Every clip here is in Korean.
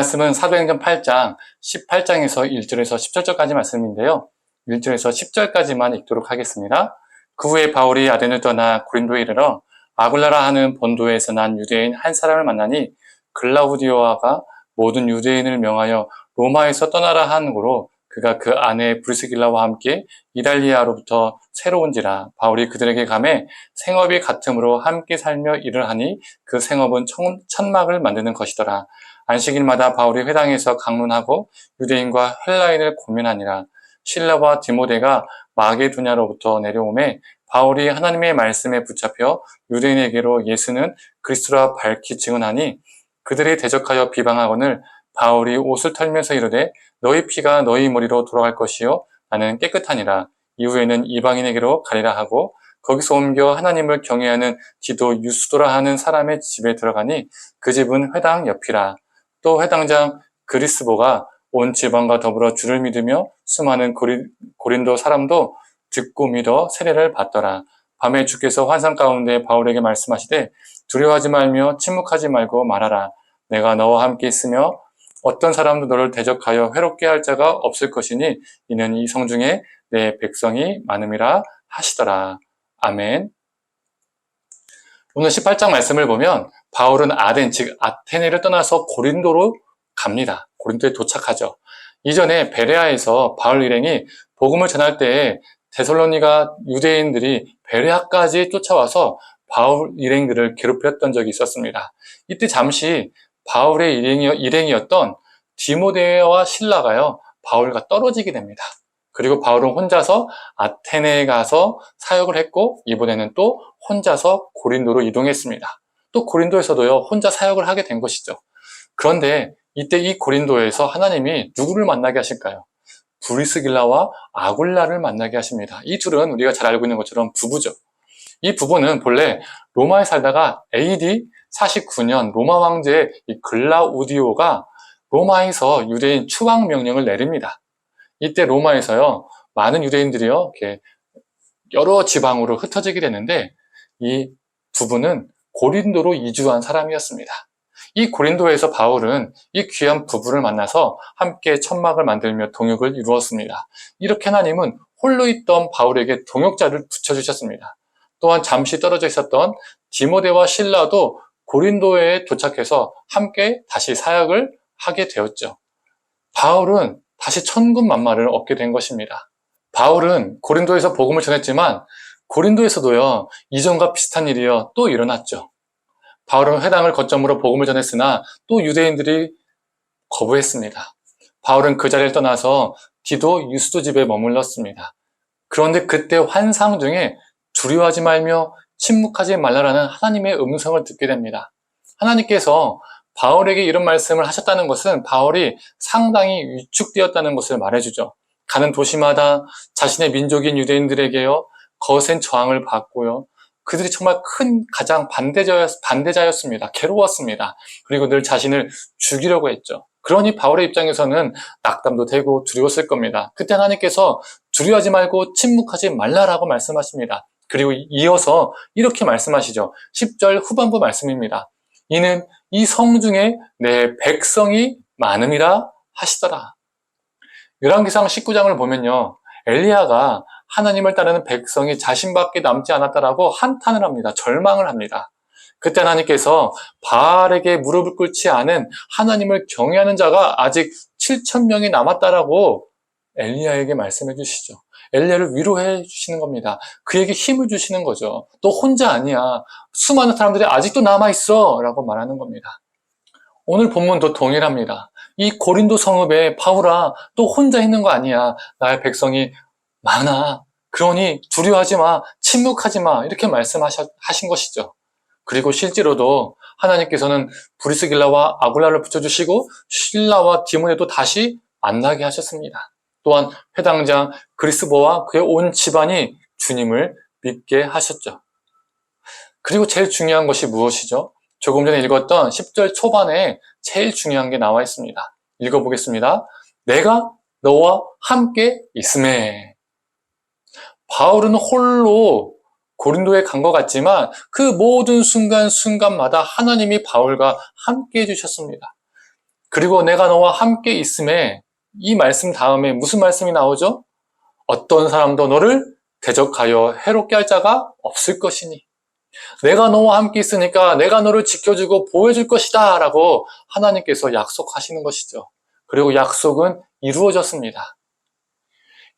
말씀은 사도행전 8장 18장에서 1절에서 10절까지 말씀인데요. 1절에서 10절까지만 읽도록 하겠습니다. 그 후에 바울이 아덴을 떠나 고린도에 이르러 아굴라라 하는 본도에서 난 유대인 한 사람을 만나니 글라우디오아가 모든 유대인을 명하여 로마에서 떠나라 하는 고로 그가 그 아내 브리스길라와 함께 이달리아로부터 새로 온지라. 바울이 그들에게 가매 생업이 같음으로 함께 살며 일을 하니 그 생업은 천막을 만드는 것이더라. 안식일마다 바울이 회당에서 강론하고 유대인과 헬라인을 고민하니라. 실라와 디모데가 마게도냐로부터 내려오매 바울이 하나님의 말씀에 붙잡혀 유대인에게로 예수는 그리스도라 밝히 증언하니 그들이 대적하여 비방하거늘 바울이 옷을 털면서 이르되 너희 피가 너희 머리로 돌아갈 것이요 나는 깨끗하니라. 이후에는 이방인에게로 가리라 하고 거기서 옮겨 하나님을 경외하는 디도 유스도라 하는 사람의 집에 들어가니 그 집은 회당 옆이라. 또 회당장 그리스보가 온 지방과 더불어 주를 믿으며 수많은 고린도 사람도 듣고 믿어 세례를 받더라. 밤에 주께서 환상 가운데 바울에게 말씀하시되 두려워하지 말며 침묵하지 말고 말하라. 내가 너와 함께 있으며 어떤 사람도 너를 대적하여 회롭게 할 자가 없을 것이니 이는 이 성중에 내 백성이 많음이라 하시더라. 아멘. 오늘 18장 말씀을 보면 바울은 아덴, 즉 아테네를 떠나서 고린도로 갑니다. 고린도에 도착하죠. 이전에 베레아에서 바울 일행이 복음을 전할 때에 데살로니가 유대인들이 베레아까지 쫓아와서 바울 일행들을 괴롭혔던 적이 있었습니다. 이때 잠시 바울의 일행이었던 디모데와 실라가요, 바울과 떨어지게 됩니다. 그리고 바울은 혼자서 아테네에 가서 사역을 했고 이번에는 또 혼자서 고린도로 이동했습니다. 또 고린도에서도요, 혼자 사역을 하게 된 것이죠. 그런데 이때 이 고린도에서 하나님이 누구를 만나게 하실까요? 브리스길라와 아굴라를 만나게 하십니다. 이 둘은 우리가 잘 알고 있는 것처럼 부부죠. 이 부부는 본래 로마에 살다가 AD 49년 로마 황제 글라우디오가 로마에서 유대인 추방 명령을 내립니다. 이때 로마에서요, 많은 유대인들이요, 이렇게 여러 지방으로 흩어지게 되는데 이 부부는 고린도로 이주한 사람이었습니다. 이 고린도에서 바울은 이 귀한 부부를 만나서 함께 천막을 만들며 동역을 이루었습니다. 이렇게 하나님은 홀로 있던 바울에게 동역자를 붙여주셨습니다. 또한 잠시 떨어져 있었던 디모데와 실라도 고린도에 도착해서 함께 다시 사역을 하게 되었죠. 바울은 다시 천군만마를 얻게 된 것입니다. 바울은 고린도에서 복음을 전했지만 고린도에서도요, 이전과 비슷한 일이요 또 일어났죠. 바울은 회당을 거점으로 복음을 전했으나 또 유대인들이 거부했습니다. 바울은 그 자리를 떠나서 디도 유스도 집에 머물렀습니다. 그런데 그때 환상 중에 두려워하지 말며 침묵하지 말라라는 하나님의 음성을 듣게 됩니다. 하나님께서 바울에게 이런 말씀을 하셨다는 것은 바울이 상당히 위축되었다는 것을 말해주죠. 가는 도시마다 자신의 민족인 유대인들에게요, 거센 저항을 받고요, 그들이 정말 큰 가장 반대자였습니다. 괴로웠습니다. 그리고 늘 자신을 죽이려고 했죠. 그러니 바울의 입장에서는 낙담도 되고 두려웠을 겁니다. 그때 하나님께서 두려워하지 말고 침묵하지 말라라고 말씀하십니다. 그리고 이어서 이렇게 말씀하시죠. 10절 후반부 말씀입니다. 이는 이 성중에 내 백성이 많음이라 하시더라. 열왕기상 19장을 보면요, 엘리야가 하나님을 따르는 백성이 자신밖에 남지 않았다라고 한탄을 합니다. 절망을 합니다. 그때 하나님께서 바알에게 무릎을 꿇지 않은 하나님을 경외하는 자가 아직 7,000명이 남았다라고 엘리야에게 말씀해 주시죠. 엘리야를 위로해 주시는 겁니다. 그에게 힘을 주시는 거죠. 너 혼자 아니야. 수많은 사람들이 아직도 남아있어 라고 말하는 겁니다. 오늘 본문도 동일합니다. 이 고린도 성읍에 바울아, 또 혼자 있는 거 아니야. 나의 백성이 많아. 그러니 두려워하지 마. 침묵하지 마. 이렇게 말씀하신 것이죠. 그리고 실제로도 하나님께서는 브리스길라와 아굴라를 붙여주시고 실라와 디모데도 다시 만나게 하셨습니다. 또한 회당장 그리스보와 그의 온 집안이 주님을 믿게 하셨죠. 그리고 제일 중요한 것이 무엇이죠? 조금 전에 읽었던 10절 초반에 제일 중요한 게 나와 있습니다. 읽어보겠습니다. 내가 너와 함께 있음에. 바울은 홀로 고린도에 간 것 같지만 그 모든 순간순간마다 하나님이 바울과 함께 해주셨습니다. 그리고 내가 너와 함께 있음에 이 말씀 다음에 무슨 말씀이 나오죠? 어떤 사람도 너를 대적하여 해롭게 할 자가 없을 것이니 내가 너와 함께 있으니까 내가 너를 지켜주고 보호해줄 것이다 라고 하나님께서 약속하시는 것이죠. 그리고 약속은 이루어졌습니다.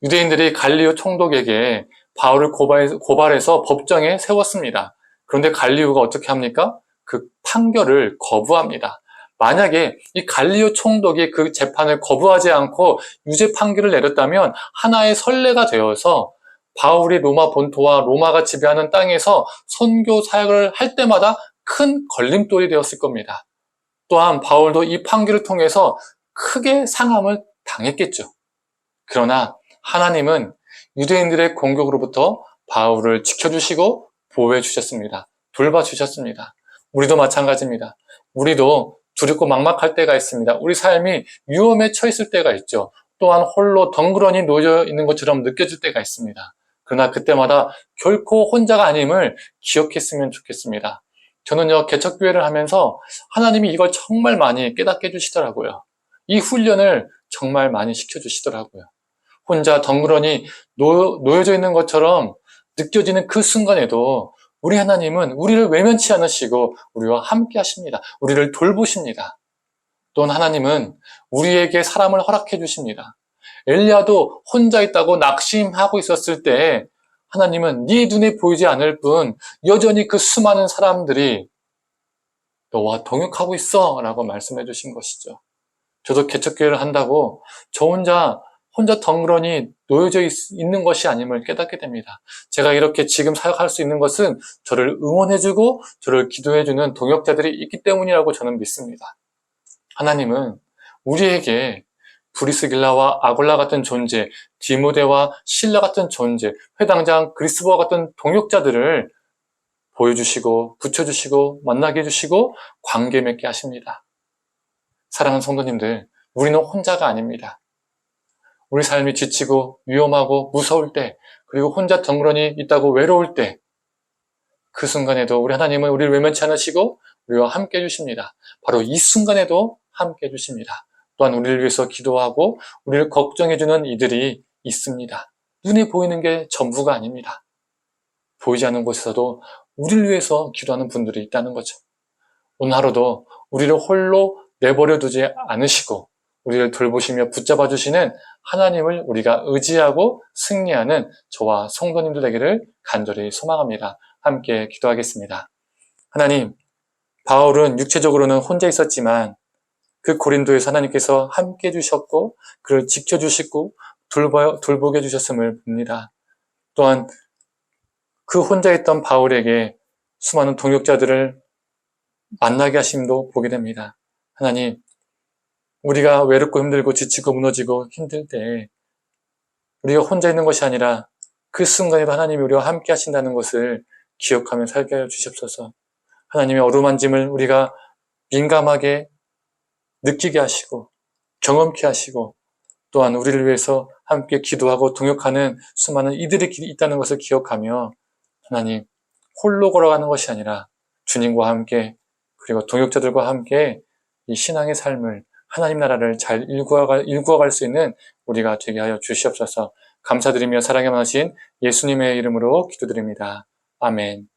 유대인들이 갈리오 총독에게 바울을 고발해서 법정에 세웠습니다. 그런데 갈리오가 어떻게 합니까? 그 판결을 거부합니다. 만약에 이 갈리오 총독이 그 재판을 거부하지 않고 유죄 판결을 내렸다면 하나의 선례가 되어서 바울이 로마 본토와 로마가 지배하는 땅에서 선교 사역을 할 때마다 큰 걸림돌이 되었을 겁니다. 또한 바울도 이 판결을 통해서 크게 상함을 당했겠죠. 그러나 하나님은 유대인들의 공격으로부터 바울을 지켜주시고 보호해 주셨습니다. 돌봐주셨습니다. 우리도 마찬가지입니다. 우리도 두렵고 막막할 때가 있습니다. 우리 삶이 위험에 처했을 때가 있죠. 또한 홀로 덩그러니 놓여 있는 것처럼 느껴질 때가 있습니다. 그러나 그때마다 결코 혼자가 아님을 기억했으면 좋겠습니다. 저는요, 개척교회를 하면서 하나님이 이걸 정말 많이 깨닫게 해주시더라고요. 이 훈련을 정말 많이 시켜주시더라고요. 혼자 덩그러니 놓여져 있는 것처럼 느껴지는 그 순간에도 우리 하나님은 우리를 외면치 않으시고 우리와 함께 하십니다. 우리를 돌보십니다. 또한 하나님은 우리에게 사람을 허락해 주십니다. 엘리야도 혼자 있다고 낙심하고 있었을 때 하나님은 네 눈에 보이지 않을 뿐 여전히 그 수많은 사람들이 너와 동역하고 있어 라고 말씀해 주신 것이죠. 저도 개척교회를 한다고 저 혼자 덩그러니 놓여져 있는 것이 아님을 깨닫게 됩니다. 제가 이렇게 지금 사역할 수 있는 것은 저를 응원해주고 저를 기도해주는 동역자들이 있기 때문이라고 저는 믿습니다. 하나님은 우리에게 브리스길라와 아굴라 같은 존재, 디모데와 실라 같은 존재, 회당장 그리스도와 같은 동역자들을 보여주시고 붙여주시고 만나게 해주시고 관계 맺게 하십니다. 사랑하는 성도님들, 우리는 혼자가 아닙니다. 우리 삶이 지치고 위험하고 무서울 때, 그리고 혼자 덩그러니 있다고 외로울 때, 그 순간에도 우리 하나님은 우리를 외면치 않으시고 우리와 함께 해주십니다. 바로 이 순간에도 함께 해주십니다. 또한 우리를 위해서 기도하고 우리를 걱정해주는 이들이 있습니다. 눈에 보이는 게 전부가 아닙니다. 보이지 않는 곳에서도 우리를 위해서 기도하는 분들이 있다는 거죠. 오늘 하루도 우리를 홀로 내버려 두지 않으시고 우리를 돌보시며 붙잡아 주시는 하나님을 우리가 의지하고 승리하는 저와 성도님들 되기를 간절히 소망합니다. 함께 기도하겠습니다. 하나님, 바울은 육체적으로는 혼자 있었지만 그 고린도에서 하나님께서 함께 해주셨고 그를 지켜주시고 돌보게 해주셨음을 봅니다. 또한 그 혼자 있던 바울에게 수많은 동역자들을 만나게 하심도 보게 됩니다. 하나님, 우리가 외롭고 힘들고 지치고 무너지고 힘들 때 우리가 혼자 있는 것이 아니라 그 순간에도 하나님이 우리와 함께 하신다는 것을 기억하며 살게 하여 주시옵소서. 하나님의 어루만짐을 우리가 민감하게 느끼게 하시고 경험케 하시고 또한 우리를 위해서 함께 기도하고 동역하는 수많은 이들이 있다는 것을 기억하며 하나님, 홀로 걸어가는 것이 아니라 주님과 함께 그리고 동역자들과 함께 이 신앙의 삶을 하나님 나라를 잘 일구어갈 수 있는 우리가 되게 하여 주시옵소서. 감사드리며 사랑에 많으신 예수님의 이름으로 기도드립니다. 아멘.